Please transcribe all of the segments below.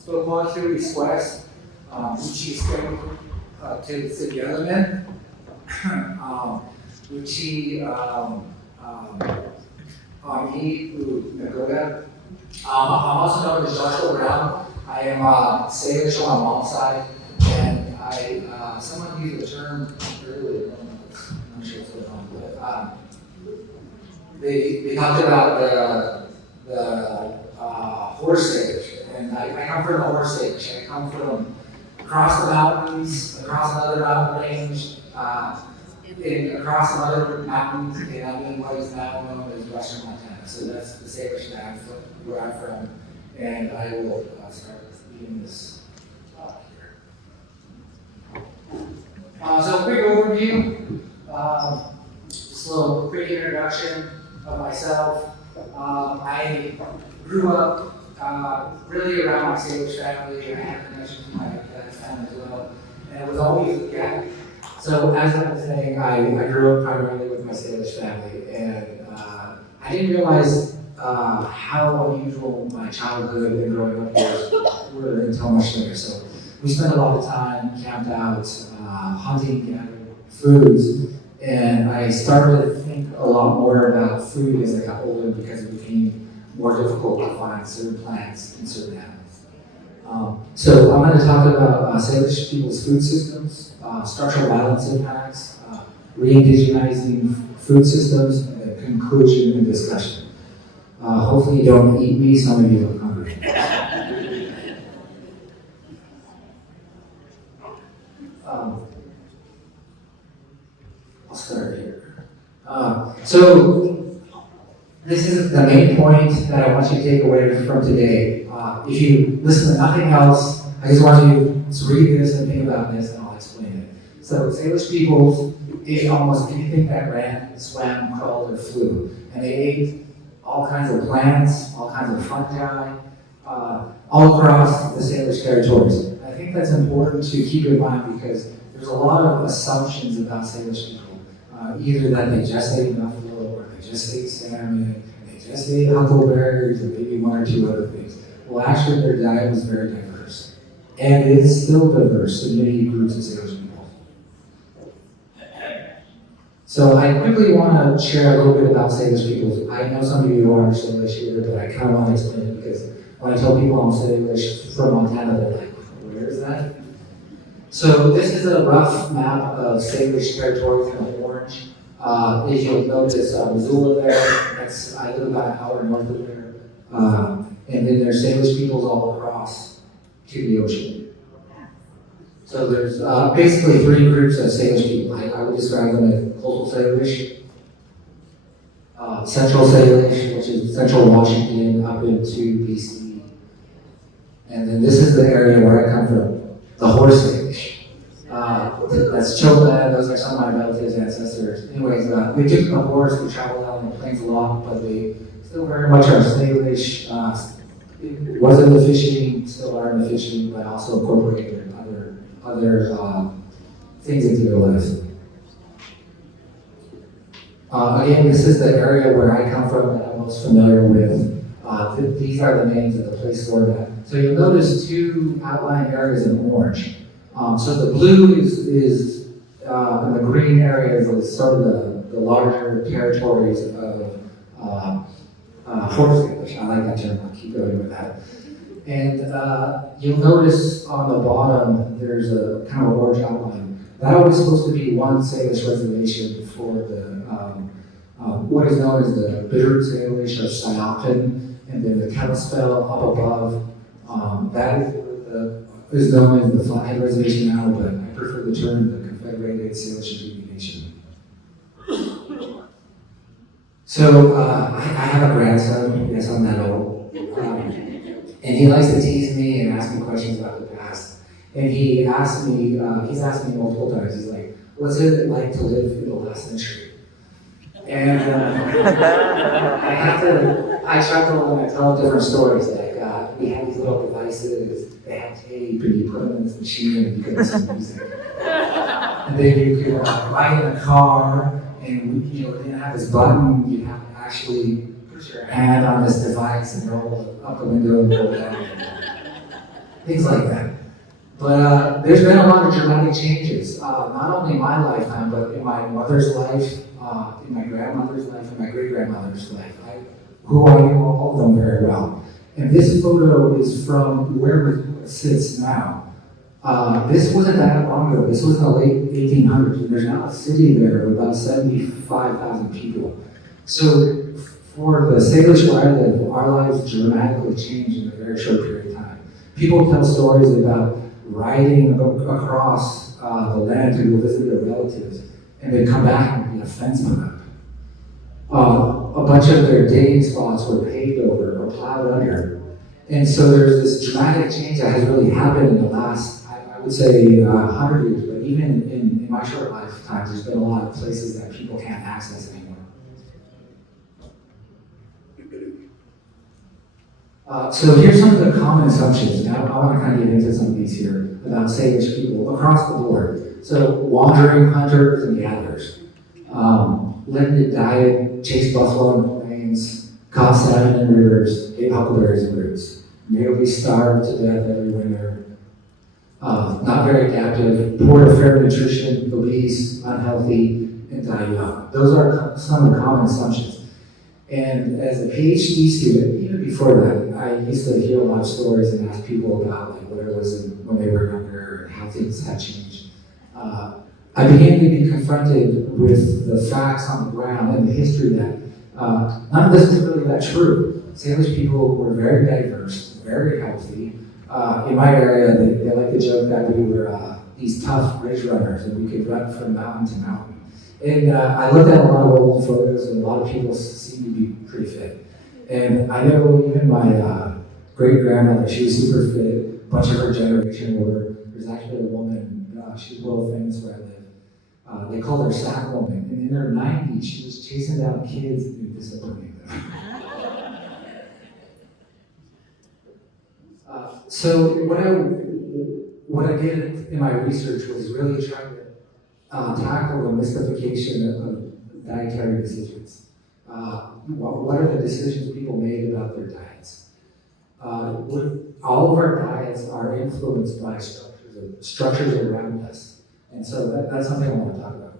wǝጡ express, which is to the element, which Aaniiih, Nakoda. I'm also known as Joshua Brown. I am Salish on my mom's side, and someone used the term earlier. I'm not sure what's going on, but they talked about the horse Salish, and I come from the horse Salish. I come from across the mountains, across another mountain range, across another mountains, and I'm in what is now known as Western Montana. So that's the Salish that I'm from, where I'm from, and I will start reading this here. So quick overview, just a little quick introduction of myself. I grew up really around my Salish family. I had a connection to my dad's family as well, and it was always a gap. So as I was saying, I grew up primarily with my Salish family, and I didn't realize how unusual my childhood and growing up were until much later. So we spent a lot of time camped out, hunting, gathering foods, and I started to think a lot more about food as I got older because it became more difficult to find certain plants and certain animals. So I'm going to talk about Salish people's food systems, structural violence impacts, re-Indigenizing food systems, and conclusion and discussion. Hopefully you don't eat me, some of you are hungry. I'll start here. So this is the main point that I want you to take away from today. If you listen to nothing else, I just want you to read this and think about this, and I'll explain it. So Salish people ate almost anything that ran, swam, crawled, or flew, and they ate all kinds of plants, all kinds of fungi, all across the Salish territories. I think that's important to keep in mind because there's a lot of assumptions about Salish people. Either that they just ate buffalo, or they just ate salmon, they just ate huckleberries, and maybe one or two other things. Well, actually, their diet was very diverse. And it is still diverse in many groups of Salish people. So I quickly want to share a little bit about Salish people. I know some of you are Salish here, but I kind of want to explain it because when I tell people I'm Salish from Montana, they're like, where is that? So this is a rough map of Salish territories in orange. If you'll notice Missoula there, I live about an hour north of there. And then there's Salish peoples all across to the ocean. So there's basically three groups of Salish people. I would describe them as coastal Salish, central Salish, which is central Washington up into BC. And then this is the area where I come from, the horse Salish. That's Chilpa, those are some of my relatives and ancestors. Anyways, they took the horse, we traveled out on the plains a lot, but they still very much are Salish. Wasn't the fishing, still are in the fishing, but also incorporated other things into their lives. Again, this is the area where I come from that I'm most familiar with. These are the names of the place for that. So you'll notice two outlying areas in orange. So the blue is and the green areas is sort of the larger territories of horse Salish. I like that term, I'll keep going with that. And you'll notice on the bottom there's a kind of orange outline. That was supposed to be one Salish reservation for the what is known as the Bitter Salish or Syalpin, and then the Kalispel up above. That is known as the Flathead Reservation now, but I prefer the term the Confederated Salish Indian Nation. So I have a grandson, yes, I'm that old, and he likes to tease me and ask me questions about the past. And he's asked me multiple times, he's like, what's it like to live in the last century? And I chuckle when I tell different stories, like we had these little devices, they had tape, and you put them in this machine and you could listen to music. And then you could ride in a car, and we didn't have this button, you'd have to actually put your hand on this device and roll up the window and roll it down. things like that. But there's been a lot of dramatic changes, not only in my lifetime, but in my mother's life, in my grandmother's life, and my great-grandmother's life, who I knew all of them very well. And this photo is from where it sits now. This wasn't that long ago. This was in the late 1800s. And there's now a city there of about 75,000 people. So for the Salish where I live, our lives dramatically changed in a very short period of time. People tell stories about riding across the land to go visit their relatives, and they'd come back and be a fence put up. A bunch of their dating spots were paved over or plowed under. And so there's this dramatic change that has really happened in the last, I would say, 100 years, but even in my short lifetime, there's been a lot of places that people can't access anymore. So here's some of the common assumptions. Now I want to kind of get into some of these here about Salish people across the board. So wandering hunters and gatherers, limited diet, chased buffalo in the plains, caught salmon in rivers, ate huckleberries and roots, nearly starved to death every winter, not very adaptive, poor to fair nutrition, obese, unhealthy, and die young. Those are some of the common assumptions. And as a PhD student, even before that, I used to hear a lot of stories and ask people about like what it was when they were younger and how things had changed. I began to be confronted with the facts on the ground and the history that none of this is really that true. Salish people were very diverse, very healthy. In my area, they like to joke that we were these tough ridge runners and we could run from mountain to mountain. And I looked at a lot of old photos and a lot of people seem to be pretty fit. And I know even my great-grandmother, she was super fit. A bunch of her generation were. There's actually a woman, she's world famous where I live. They called her Sack Woman. And in her 90s, she was chasing down kids and disciplining them. So what I did in my research was really try to tackle the mystification of dietary decisions. What are the decisions people made about their diets? All of our diets are influenced by structures around us. And so that's something I want to talk about.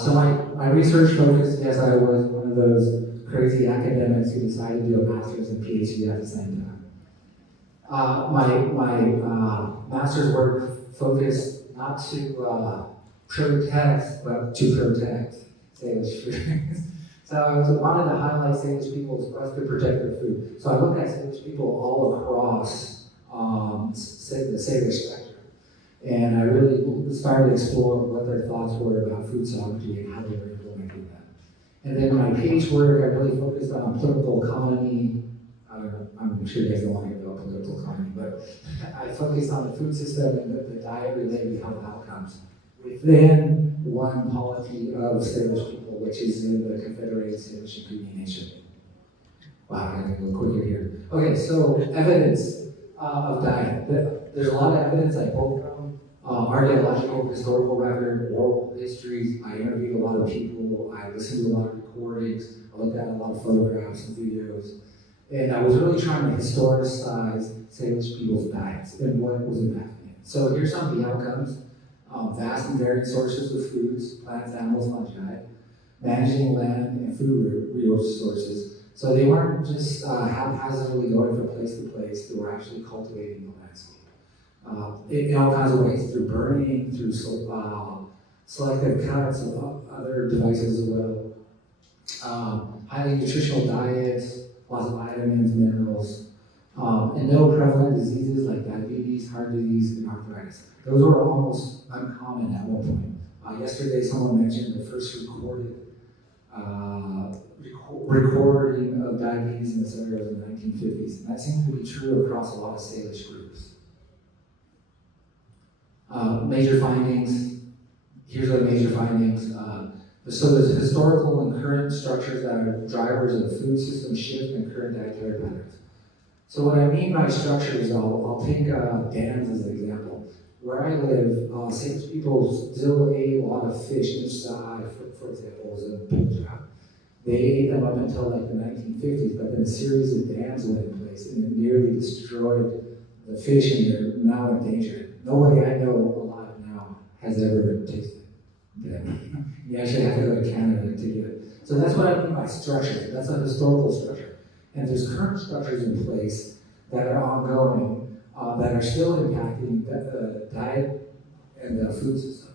So my research focus, yes, I was one of those crazy academics who decided to do a master's and PhD at the same time. My master's work focused not to protect, but to protect Salish food. So I wanted to highlight Salish people's quest to protect their food. So I looked at Salish people all across the Salish spectrum. And I really started to explore what their thoughts were about food sovereignty and how they were implementing that. And then my PhD work, I really focused on political economy. I'm sure you guys don't want to hear about political economy, but I focused on the food system and the diet-related health outcomes within one polity of Salish people, which is in the Confederated Salish and Creek Nation. Wow, I gotta go quicker here. Okay, so evidence of diet. There's a lot of evidence I pulled from archaeological, historical record, oral histories. I interviewed a lot of people. I listened to a lot of recordings. I looked at a lot of photographs and videos. And I was really trying to historicize Salish people's diets and what was impacting it. So here's some of the outcomes. Vast and varied sources of foods, plants, animals, fungi, managing land and food resources. So they weren't just haphazardly going from place to place, they were actually cultivating the landscape. In all kinds of ways, through burning, through selective cuts of other devices as well. Highly nutritional diets, lots of vitamins, minerals, and no prevalent diseases like diabetes, heart disease, and arthritis. Those were almost uncommon at one point. Yesterday, someone mentioned the first recording of diabetes in this area was in the 1950s. And that seems to be true across a lot of Salish groups. Major findings. Here's the major findings. So there's historical and current structures that are drivers of the food system shift and current dietary patterns. So what I mean by structures, I'll take dams as an example. Where I live, Salish people still ate a lot of fish inside, for example, was a Punjab. They ate them up until like the 1950s, but then a series of dams went in place and it nearly destroyed the fish, and they're now endangered. Nobody I know alive now has ever tasted them. You actually have to go to Canada to get it. So that's what I mean by structure. That's a historical structure. And there's current structures in place that are ongoing, that are still impacting the diet and the food system.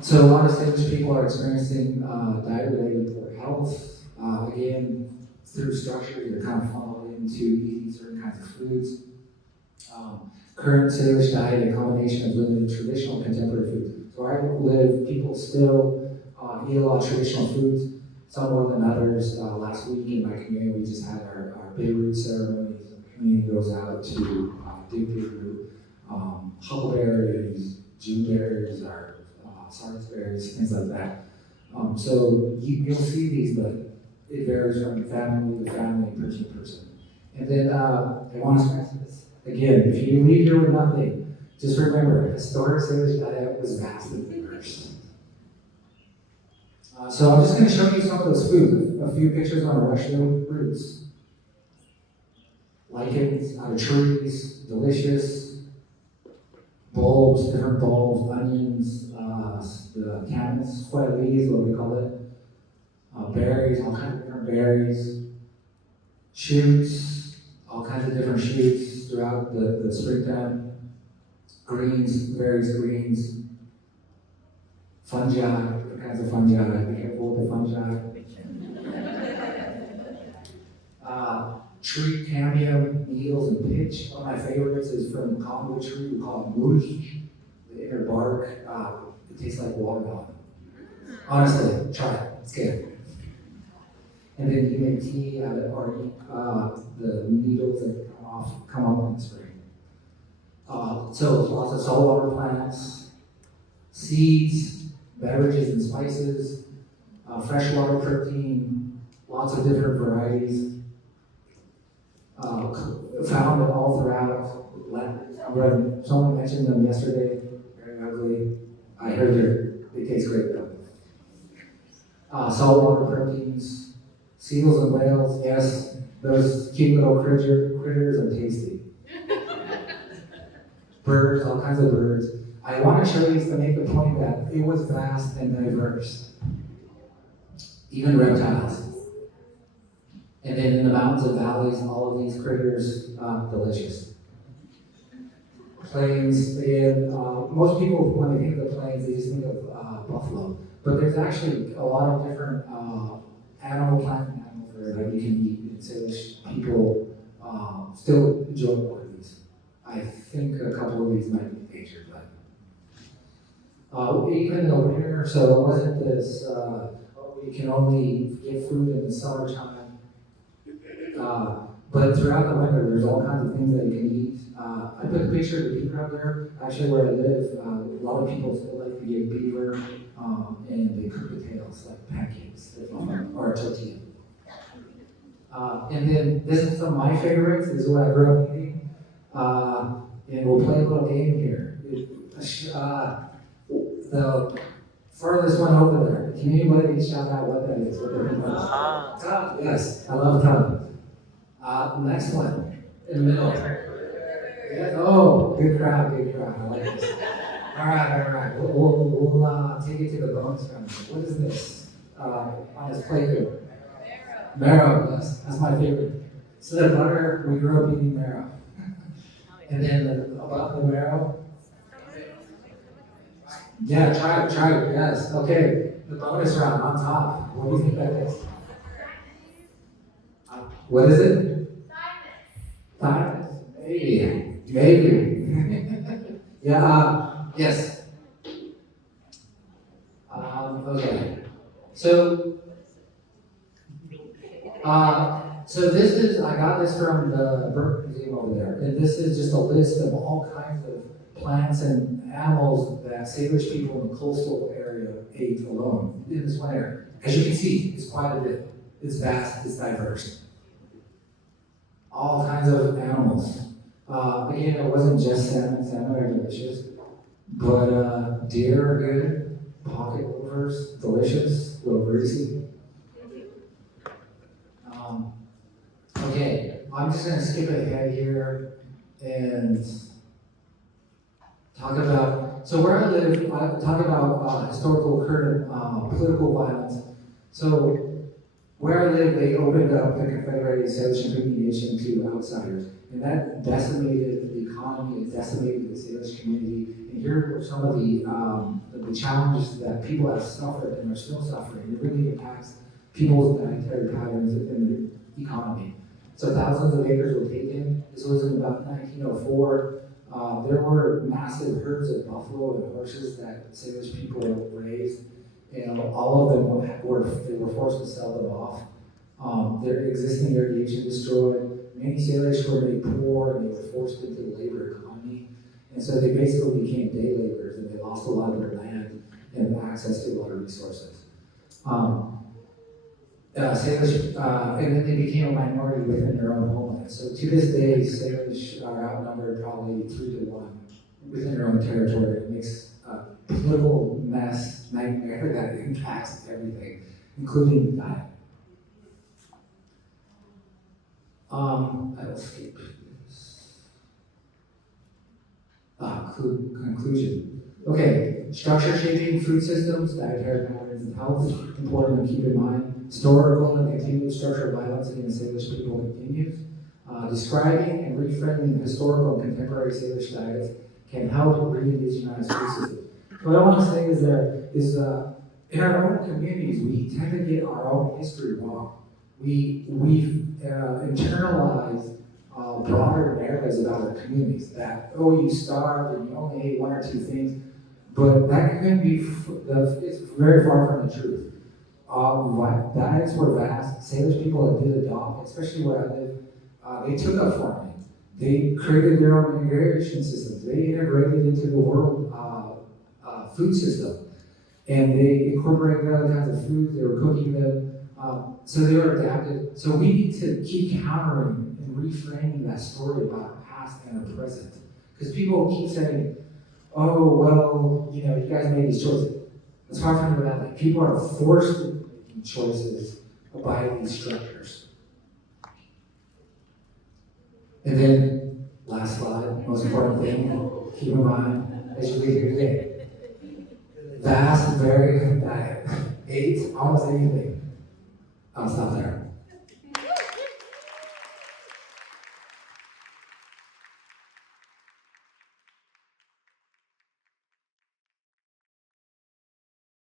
So a lot of Salish people are experiencing diet-related poor health. Again, through structure, you're kind of funneled into eating certain kinds of foods. Current Salish diet, a combination of limited traditional and contemporary foods. So where I live, people still eat a lot of traditional foods, some more than others. Last week in my community, we just had our Beirut ceremony. The community goes out to dig Beirut, huckleberries, Juneberries, our sardiberries, things like that. So you'll see these, but it varies from family to family, person to person. And then I want to stress this. Again, if you leave here with nothing, just remember, historic Salish diet was vastly diverse. So I'm just going to show you some of those foods. A few pictures on Russian roots. Lichens out of trees, delicious. Bulbs, different bulbs, onions, the camas, leaves, what we call it. Berries, all kinds of different berries. Shoots, all kinds of different shoots throughout the springtime. Greens, various greens. Fungi, different kinds of fungi. Be careful with the fungi. Tree cambium, needles, and pitch. One of my favorites is from the cottonwood tree. We call it moosh. The inner bark, it tastes like watermelon. Honestly, try it. It's good. And then you make tea out of, or the needles that come up in the spring. So lots of saltwater plants, seeds, beverages and spices, freshwater protein, lots of different varieties. Found all throughout. Someone mentioned them yesterday. Very ugly. I heard they taste great though. Saltwater proteins, seals and whales. Yes, those cute little critters are tasty. Birds, all kinds of birds. I want to show you to make the point that it was vast and diverse. Even reptiles. And then in the mountains and valleys, all of these critters, delicious. Plains, and most people, when they think of the plains, they just think of buffalo. But there's actually a lot of different animal, plant and animal fare that you can eat. And Salish people still enjoy more of these. I think a couple of these might be endangered, but even in the winter, so it wasn't this, you can only get food in the summertime. But throughout the winter, there's all kinds of things that you can eat. I put a picture of the beaver up there. Actually, where I live, a lot of people still like to get beaver, and they cook the tails like pancakes or a tortilla. And then this is some of my favorites. This is what I grew up eating. And we'll play a little game here. The furthest one over there. Can anybody shout out what that is? What that is? Tub. Yes, I love tub. Next one, in the middle. Yeah. Oh, good crowd. I like this. All right. We'll take it to the bonus round. What is this? On this plate here. Marrow. That's my favorite. Instead of butter, we grew up eating marrow. And then above the marrow. Yeah, try it. Yes. Okay. The bonus round on top. What do you think that is? What is it? Thymus. Maybe. Yeah. Yes. Okay. So this is, I got this from the Bird Museum over there, and this is just a list of all kinds of plants and animals that Salish people in the coastal area ate alone in this one area. As you can see, it's quite a bit. It's vast, it's diverse. All kinds of animals. Again, it wasn't just salmon. Salmon are delicious, but deer are good. pocket loafers, delicious, a little greasy. Okay, I'm just gonna skip ahead here and talk about, so where I live, I talk about historical current political violence. So where I live, they opened up the Confederated Salish and Creek Nation to outsiders, and that decimated the economy, it decimated the Salish community. And here are some of the challenges that people have suffered and are still suffering. It really impacts people's dietary patterns in the economy. So thousands of acres were taken. This was in about 1904. There were massive herds of buffalo and horses that Salish people raised, and all of them were forced to sell them off. Their existing irrigation destroyed. Many Salish were made poor and they were forced into the labor economy. And so they basically became day laborers and they lost a lot of their land and access to a lot of resources. Salish, and then they became a minority within their own homeland. So to this day, Salish are outnumbered probably 3-1 within their own territory. It makes a political nightmare that impacts everything, including diet. I will skip this. Conclusion. Okay, structure shaping food systems, dietary patterns, and health, important to keep in mind. Historical and continued structural violence against Salish people continues. Describing and reframing historical and contemporary Salish diets can help re-indigenize food systems. What I want to say is in our own communities, we tend to get our own history wrong. We've internalized broader narratives about our communities that, oh, you starved and you only ate 1 or 2 things, but that can be, it's very far from the truth. Diets were vast. Salish people that did adopt, especially where I live, they took up farming. They created their own irrigation systems. They integrated into the world food system. And they incorporated other kinds of foods. They were cooking them. So they were adapted. So we need to keep countering and reframing that story about our past and our present. Because people keep saying, oh, well, you guys made these choices. It's far from reality. People are forced into making choices by these structures. And then, last slide, most important thing, keep in mind as you leave here today. Vast and varied diet. Ate almost anything. I'll stop there.